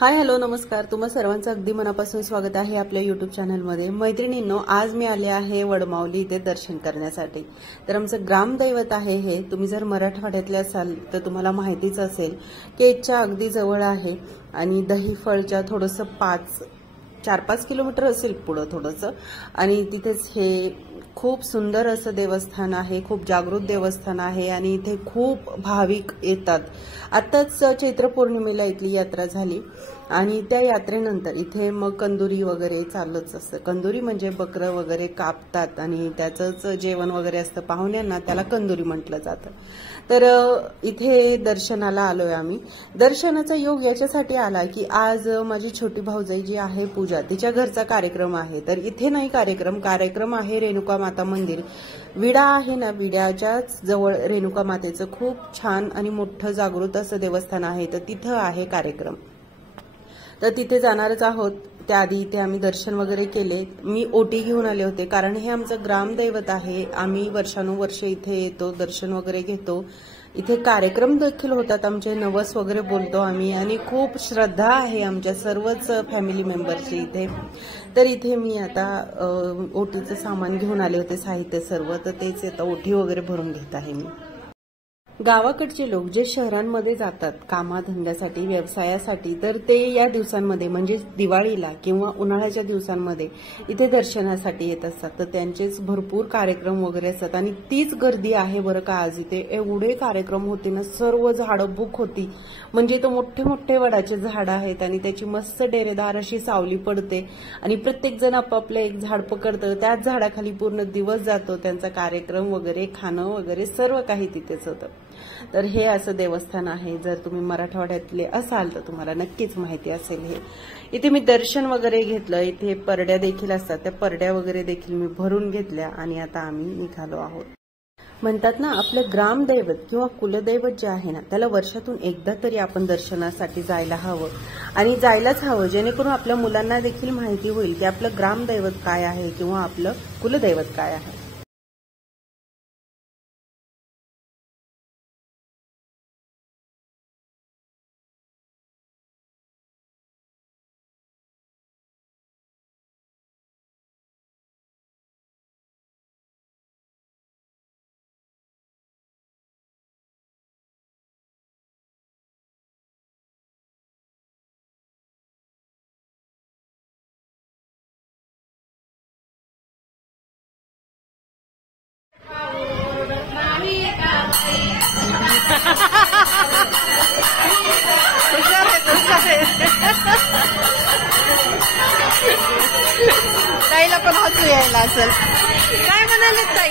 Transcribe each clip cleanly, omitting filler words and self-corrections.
Hi hello नमस्कार, तुम्हा सर्वांचं अगदी मनापासून स्वागत आहे आपल्या युट्यूब चॅनलमध्ये। मैत्रिणींनो, आज मी आले आहे वडमावली इथे दर्शन करण्यासाठी। तर आमचं ग्रामदैवत आहे हे। तुम्ही जर मराठवाड्यातले असाल तर तुम्हाला माहितीच असेल की इथच्या अगदी जवळ आहे आणि दहीफळच्या थोडंसं 4-5 किलोमीटर असेल पुढे थोडंसं, आणि तिथेच हे खूप सुंदर असं देवस्थान आहे, खूप जागृत देवस्थान आहे आणि इथे खूप भाविक येतात। आताच चैत्र पौर्णिमेला इथली यात्रा झाली आणि त्या यात्रेनंतर इथे मग कंदुरी वगैरे चालूच असतं। कंदुरी म्हणजे बकरं वगैरे कापतात आणि त्याचंच जेवण वगैरे असतं पाहुण्यांना, त्याला कंदुरी म्हटलं जातं। तर इथे दर्शनाला आलोय आम्ही। दर्शनाचा योग याच्यासाठी आला की आज माझी छोटी भाऊजाई जी आहे पूजा, तिच्या घरचा कार्यक्रम आहे। तर इथे नाही कार्यक्रम आहे रेणुका माता मंदिर, विडा आहे ना, विड्याच्याच जवळ रेणुका मातेचं खूप छान आणि मोठं जागृत असं देवस्थान आहे। तर तिथं आहे कार्यक्रम, तर तिथे जाणारच आहोत। त्याआधी इथे आम्ही दर्शन वगैरे केले। मी ओटी घेऊन आले होते कारण हे आमचं ग्रामदैवत आहे। आम्ही वर्षानुवर्षे इथे येतो, दर्शन वगैरे घेतो। इथे कार्यक्रम देखील होतात आमचे, नवस वगैरे बोलतो आम्ही आणि खूप श्रद्धा आहे आमच्या सर्वच फॅमिली मेंबर्सची इथे। तर इथे मी आता ओटीचं सामान घेऊन आले होते, साहित्य सर्व, तर तेच आता ओटी वगैरे भरून घेत आहे मी। गावाकडचे लोक जे शहरांमध्ये जातात कामाधंद्यासाठी, व्यवसायासाठी, तर ते या दिवसांमध्ये म्हणजे दिवाळीला किंवा उन्हाळ्याच्या दिवसांमध्ये इथे दर्शनासाठी येत असतात। तर त्यांचेच भरपूर कार्यक्रम वगैरे असतात आणि तीच गर्दी आहे बरं का आज इथे। एवढे कार्यक्रम होते ना, सर्व झाडं बुक होती। म्हणजे तो मोठे मोठे वडाचे झाड आहेत आणि त्याची मस्त डेरेदार अशी सावली पडते आणि प्रत्येक जण आपापलं एक झाड पकडतं, त्याच झाडाखाली पूर्ण दिवस जातो। त्यांचा कार्यक्रम वगैरे, खाणं वगैरे सर्व काही तिथेच होतं। तर हे असं देवस्थान आहे। जर तुम्ही मराठवाड्यातले असाल तर तुम्हाला नक्कीच माहिती असेल हे। इथे मी दर्शन वगैरे घेतलं। इथे परड्या देखील असतात, त्या परड्या वगैरे देखील मी भरून घेतल्या आणि आता आम्ही निघालो आहोत। म्हणतात ना, आपलं ग्रामदैवत किंवा कुलदैवत जे आहे ना, त्याला वर्षातून एकदा तरी आपण दर्शनासाठी जायला हवं आणि जायलाच हवं, जेणेकरून आपल्या मुलांना देखील माहिती होईल की आपलं ग्रामदैवत काय आहे किंवा आपलं कुलदैवत काय आहे। ताईला पण हसू यायला असेल, काय म्हणाले ताई?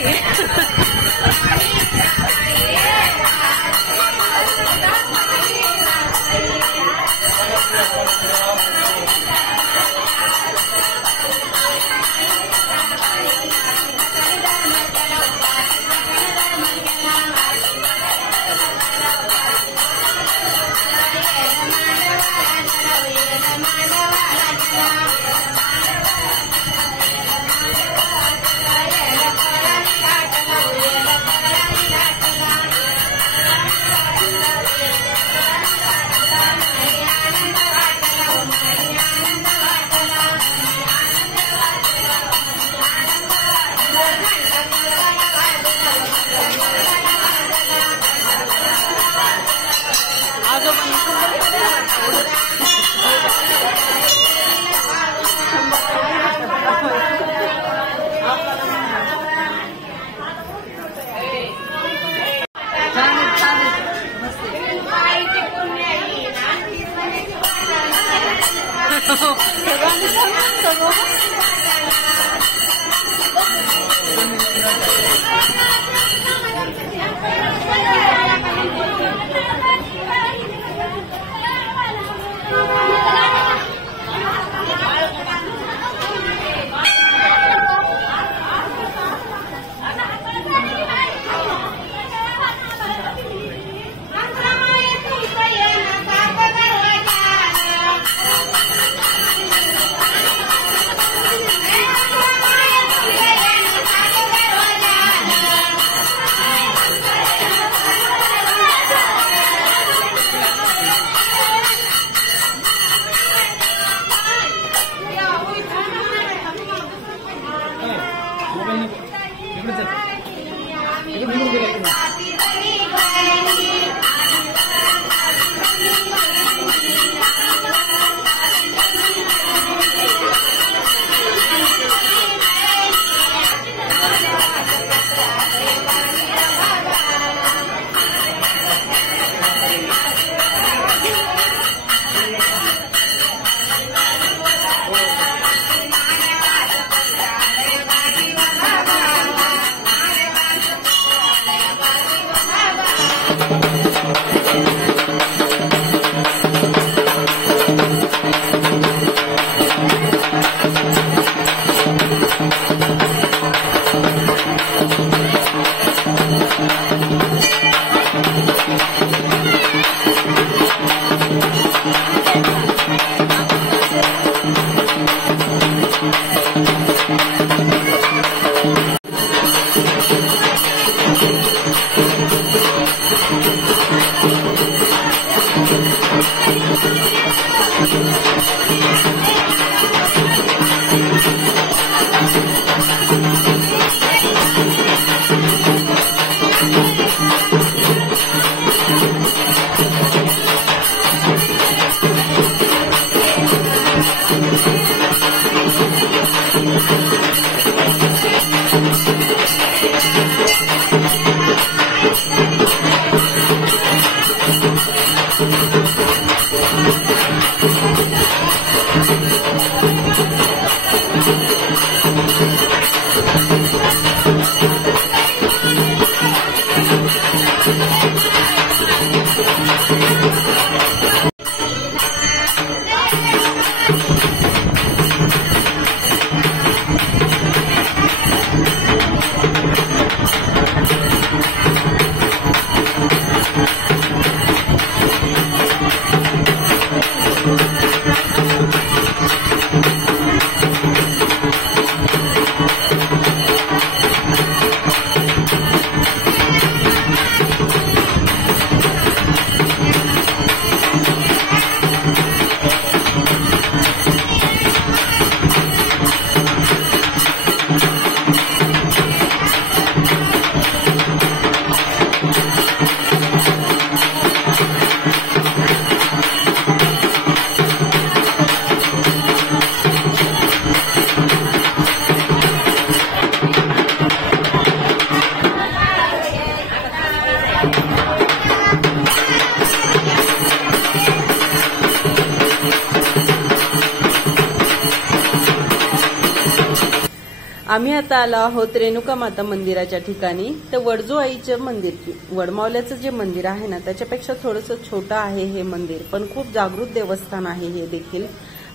आम्ही आता आलो आहोत रेणुका माता मंदिराच्या ठिकाणी. तर वडजू आईचं मंदिर, वडमावल्याचं जे मंदिर आहे ना त्याच्यापेक्षा थोडंसं छोटं आहे हे मंदिर, पण खूप जागृत देवस्थान आहे हे देखील.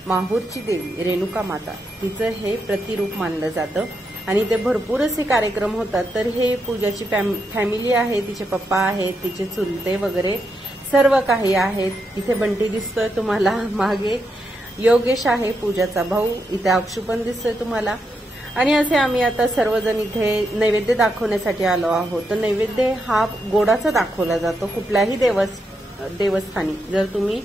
माहूरची देवी रेणुका माता तिचं हे प्रतिरूप मानलं जातं आणि ते भरपूर असे कार्यक्रम होतात. तर हे पूजाची फॅमिली आहे, तिचे पप्पा आहेत, तिचे चुलते वगैरे सर्व काही आहेत. इथे बंटी दिसतोय तुम्हाला, मागे योगेश आहे पूजाचा भाऊ, इथे अक्षू पण दिसतोय तुम्हाला. आणि असे आम्ही आता सर्वजण इथे नैवेद्य दाखवण्यासाठी आलो आहोत. तर नैवेद्य हा गोडाचा दाखवला जातो कुठल्याही देवस्थानी. जर तुम्ही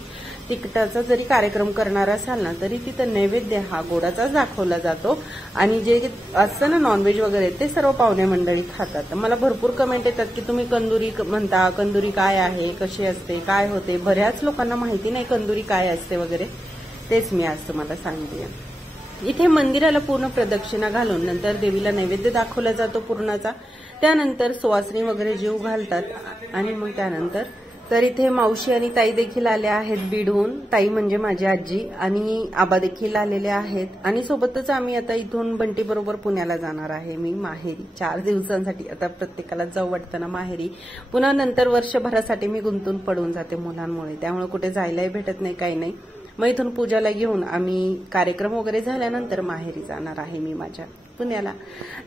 तिखटाचा जरी कार्यक्रम करणार असाल ना तरी तिथं नैवेद्य हा गोडाचाच दाखवला जातो. आणि जे असतं ना नॉनव्हेज वगैरे ते सर्व पाहुणे मंडळी खातात. मला भरपूर कमेंट येतात की तुम्ही कंदुरी म्हणता, कंदुरी काय आहे, कशी असते, काय होते. बऱ्याच लोकांना माहिती नाही कंदुरी काय असते वगैरे, तेच मी आज तुम्हाला सांगते. इथे मंदिराला पूर्ण प्रदक्षिणा घालून नंतर देवीला नैवेद्य दाखवला जातो पूर्णाचा. त्यानंतर सुवासनी वगैरे जीव घालतात आणि मग त्यानंतर तर इथे मावशी आणि ताई देखील आल्या आहेत बीडहून. ताई म्हणजे माझी आजी आणि आबा देखील आलेले आहेत. आणि सोबतच आम्ही आता इथून बंटी बरोबर पुण्याला जाणार आहे मी माहेरी 4 दिवसांसाठी. आता प्रत्येकाला जाऊ वाटतं ना माहेरी. पुन्हा नंतर वर्षभरासाठी मी गुंतून पडून जाते मुलांमुळे, त्यामुळे कुठे जायलाही भेटत नाही, काही नाही. मग इथून पूजाला घेऊन आम्ही कार्यक्रम वगैरे झाल्यानंतर माहेरी जाणार आहे मी माझ्या पुण्याला.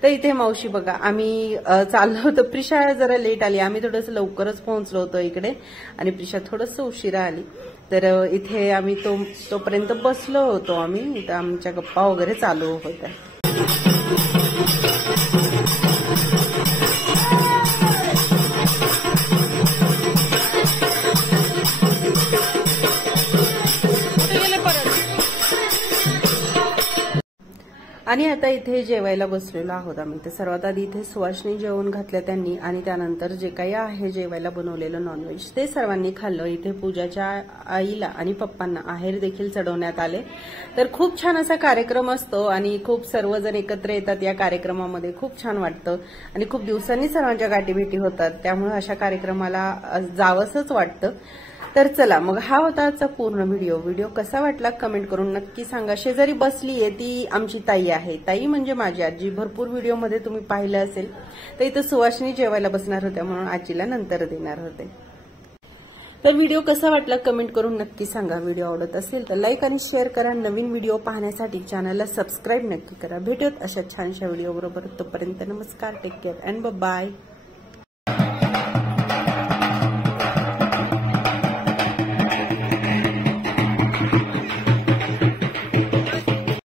तर इथे मावशी बघा, आम्ही चाललो होतो. प्रिशा जरा लेट आली, आम्ही थोडंसं लवकरच पोहोचलो होतो इकडे आणि प्रिशा थोडंसं उशिरा आली. तर इथे आम्ही तोपर्यंत बसलो होतो आम्ही. इथं आमच्या गप्पा वगैरे चालू होत्या. आणि आता इथे जेवायला बसलेलो आहोत आम्ही. तर सर्वात आधी इथे सुवासनी जेवण घातलं त्यांनी आणि त्यानंतर जे काही आहे जेवायला बनवलेलं नॉनव्हेज ते सर्वांनी खाल्लं. इथे पूजाच्या आईला आणि पप्पांना आहेर देखील चढवण्यात आले. तर खूप छान असा कार्यक्रम असतो आणि खूप सर्वजण एकत्र येतात या कार्यक्रमामध्ये. खूप छान वाटतं आणि खूप दिवसांनी सर्वांच्या गाठीभेटी होतात, त्यामुळे अशा कार्यक्रमाला जावंसच वाटतं. तर चला मग हा होता आजचा पूर्ण व्हिडिओ कसा वाटला कमेंट करून नक्की सांगा। शेजारी बसलीये ती आमची ताई आहे, ताई म्हणजे माझी आजी। भरपूर व्हिडिओमध्ये तुम्ही पाहिलं असेल तर इथं सुवासिनी जेवायला बसणार होत्या म्हणून आजीला नंतर देणार होते। तर व्हिडिओ कसा वाटला कमेंट करून नक्की सांगा। व्हिडिओ आवडत असेल तर लाईक आणि शेअर करा। नवीन व्हिडिओ पाहण्यासाठी चॅनलला सबस्क्राईब नक्की करा। भेटूयात अशा छानशा व्हिडिओ बरोबर, तोपर्यंत नमस्कार, टेक केअर अँड बाय।